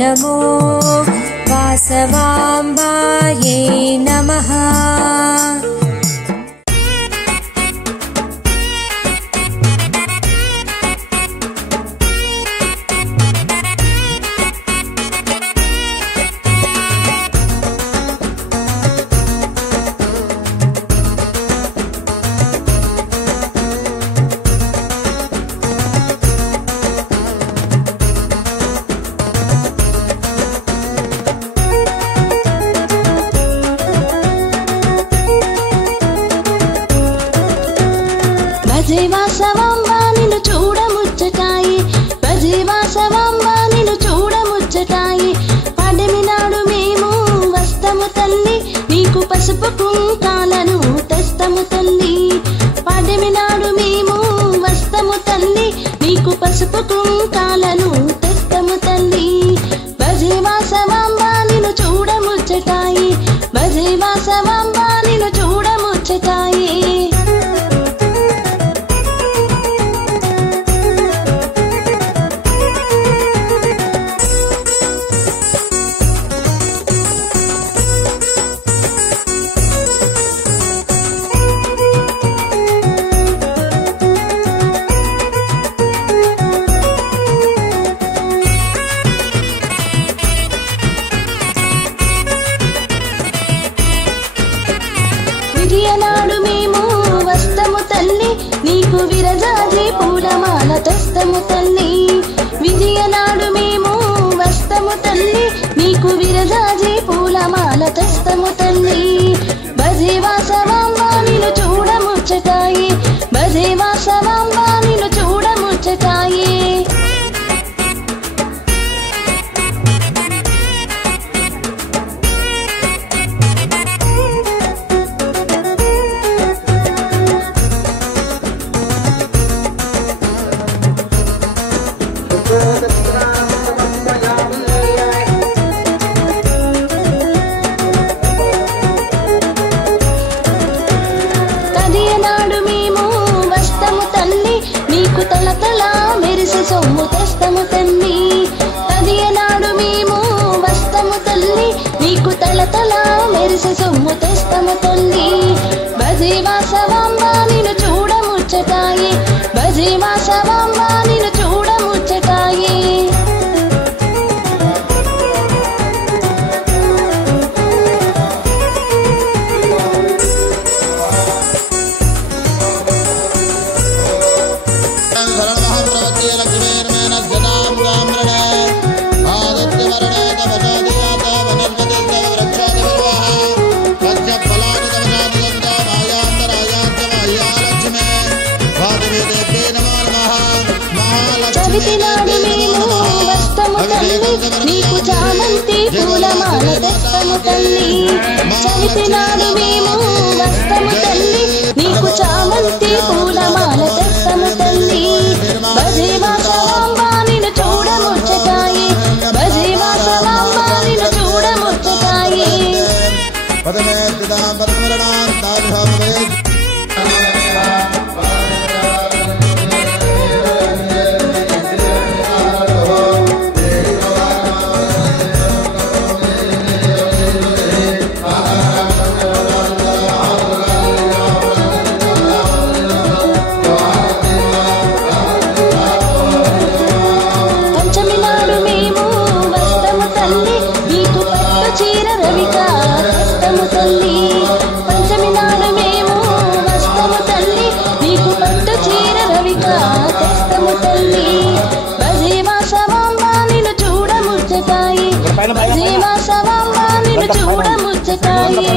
नमो वासवाम्बायै नमः। భజే వాసవాంబ నిన్ను చూడముచ్చటాయి, భజే వాసవాంబ నిన్ను చూడముచ్చటాయి. పడమి నాడు మేము వస్తము తల్లి, నీకు పసుపు కుంకాలను తెస్తము తల్లి. పడమి నాడు మేము వస్తము తల్లి, నీకు పసుపు కుంకాలను తెస్తము తల్లి. భజే వాసవాంబ నిన్ను చూడముచ్చటాయి, భజే వాసవాంబ నిన్ను చూడముచ్చటాయి. విజయనాడు మేము వస్తము తల్లి, నీకు విరజాజి పూలమాల తెస్తము తల్లి. విజయనాడు మేము వస్తము తల్లి, నీకు విరజాజి పూలమాల తెస్తము తల్లి. భజే వాసవాంబ నిన్ను చూడముచ్చటాయి, భజే వాసవాంబ నిన్ను చూడముచ్చటాయి. తదియనాడు మేము వస్తము తల్లి, నీకు తలతల మెరిసి సొమ్ము తెస్తము తల్లి. తదియనాడు మేము వస్తము తల్లి, నీకు తలతల మెరిసి సొమ్ము తెస్తము తల్లి. భజే వాసవాంబ నిన్ను చూడముచ్చటాయి, భజే వాసవాంబ నిన్ను చూడముచ్చటాయి. చవితి నాడు మేము వస్తము తల్లి, నీకు చామంతి పూలమాల తెస్తము తల్లి. చవితి నాడు మేము వస్తము తల్లి, నీకు చామంతి పూలమాల తెస్తము తల్లి. భజే వాసవాంబ నిన్ను చూడముచ్చటాయి, భజే వాసవాంబ నిన్ను చూడముచ్చటాయి. పంచమి నాడు మేము వస్తము తల్లి, నీకు పట్టు చీర రవిక తెస్తము తల్లి. పంచమి నాడు మేము వస్తము తల్లి, నీకు పట్టు చీర రవిక తెస్తము తల్లి. భజే వాసవాంబ నిన్ను చూడముచ్చటాయి, భజే వాసవాంబ నిన్ను చూడముచ్చటాయి.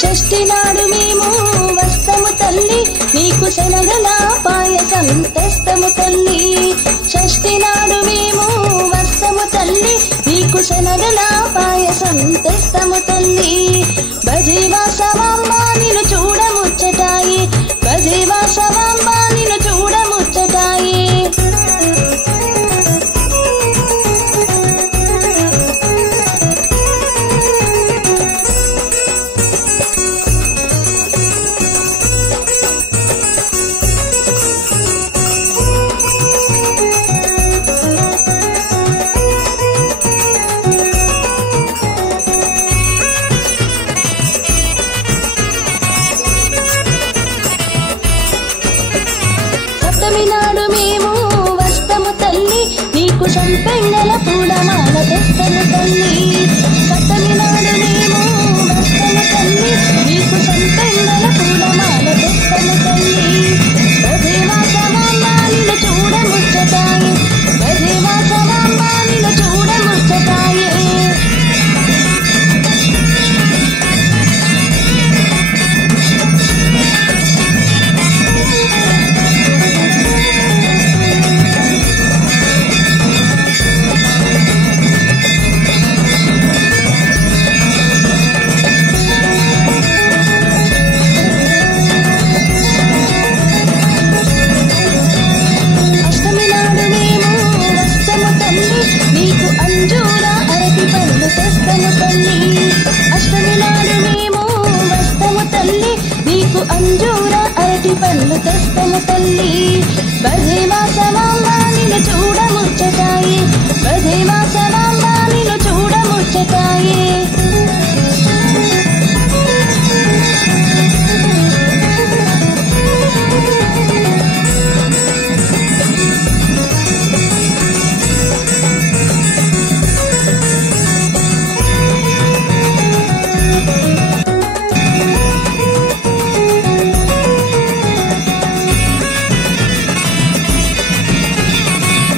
షష్ఠి నాడు మేము వస్తము తల్లి, నీకు శనగల పాయసం తెస్తము తల్లి. షష్ఠి నాడు మేము వస్తము తల్లి, నీకు నీకు శనగల పాయసం తెస్తము తల్లి. బజీవాసవాంబ నిన్ను చూడముచ్చటాయి, బజీవాసవాంబ నిన్ను చూడముచ్చటాయి. సప్తమి నాడు మేము వస్తము తల్లి, నీకు సంపెంగల పూలమాల తెస్తము తల్లి. సప్తమి నాడు మేము వస్తము తల్లి, నీకు సంపెంగల పూలమాల తెస్తము తల్లి. బజీవాసవాంబ నిన్ను చూడముచ్చటాయి, బజీవాసవాంబ నిన్ను చూడముచ్చటాయి. అష్టమి నాడు మేము వస్తము తల్లి, నీకు అంజూర అరటి పళ్ళు తెస్తము తల్లి. అష్టమి నాడు మేము వస్తము తల్లి, నీకు అంజూర అరటి పళ్ళు తెస్తము తల్లి. బజీవాసవాంబ నిన్ను చూడముచ్చటాయి, బజీవాసవాంబ నిన్ను చూడముచ్చటాయి.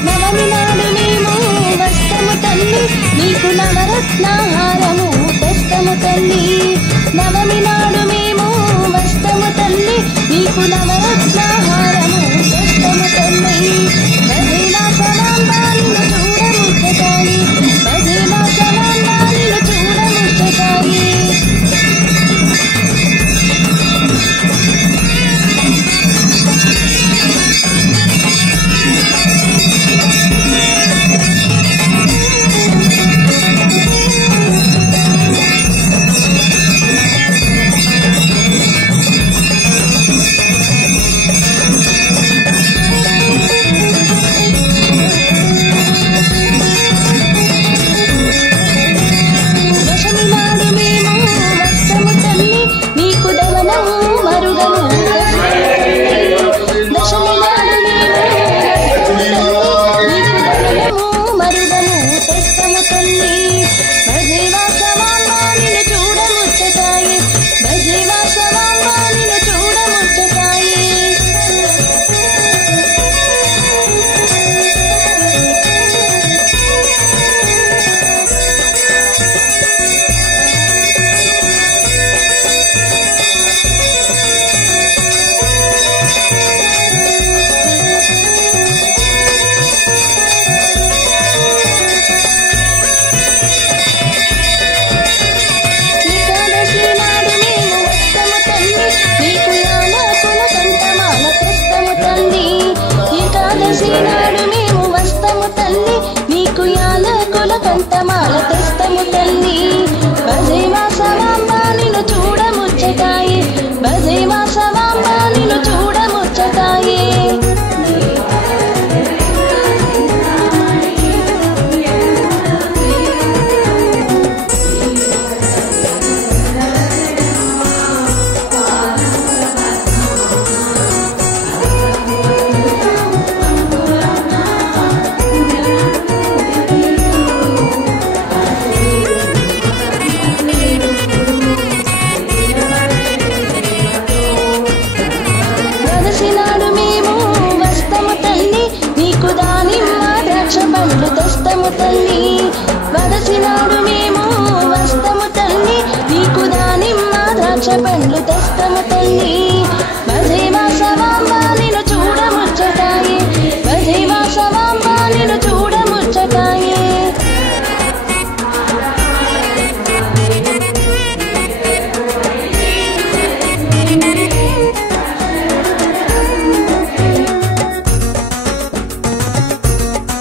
నవమి నాడు మేము వస్తము తల్లి, నీకు నవరత్నాహారము తెస్తము తల్లి. నవమి నాడు మేము వస్తము తల్లి, నీకు నవరత్నాహారము తెస్తము తల్లి. బజీవాసవాంబ నిన్ను చూడముచ్చటాయి, బజీవాసవాంబ నిన్ను చూడముచ్చటాయి. దశమి నాడు మేము వస్తము తల్లి, నీకు దవనము మరుగము తెస్తము తల్లి. దశమి నాడు మేము వస్తము తల్లి, నీకు దవనము మరుగము తెస్తము తల్లి. బజీవాసవాంబ నిన్ను చూడముచ్చటాయి, బజీవాసవాంబ నిన్ను చూడముచ్చటాయి. ఏకాదశి నాడు మేము వస్తము తల్లి, నీకు యాలకుల కంఠమాల తెస్తము తల్లి. ఏకాదశి నాడు మేము వస్తము తల్లి, నీకు యాలకుల కంఠమాల తెస్తము తల్లి. బజీవాసవాంబ నిన్ను చూడముచ్చటాయి, బజీవాసవాంబ నిన్ను చూడముచ్చటాయి. ద్వాదశి నాడు మేము వస్తము తల్లి, నీకు దానిమ్మ ద్రాక్ష పండ్లు తెస్తము తల్లి. ద్వాదశి నాడు మేము వస్తము తల్లి, నీకు దానిమ్మ ద్రాక్ష పండ్లు తెస్తము తల్లి.